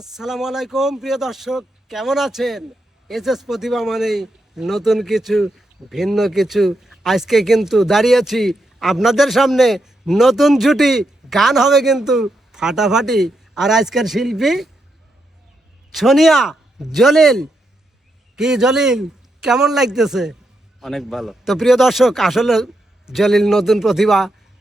আসসালামু আলাইকুম প্রিয় দর্শক কেমন আছেন? এস এস প্রতিভা মানেই নতুন কিছু ভিন্ন কিছু। আজকে কিন্তু দাঁড়িয়েছি আপনাদের সামনে। নতুন জুটি গান হবে কিন্তু ফাটাফাটি। আর আজকের শিল্পী সোনিয়া জলিল। কি জলিল কেমন লাগতেছে? অনেক ভালো। তো প্রিয় দর্শক আসলে জলিল নতুন প্রতিভা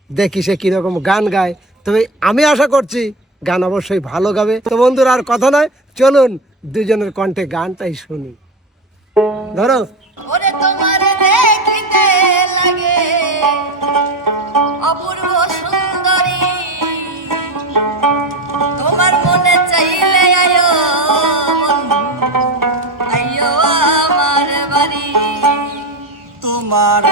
দেখি সে কীরকম গান গায়। তবে আমি আশা করছি গান অবশ্যই ভালো গাবে। তো বন্ধুর আর কথা নয় চলুন দুজনের কণ্ঠে গানটাই শুনি। ধরো। তোমার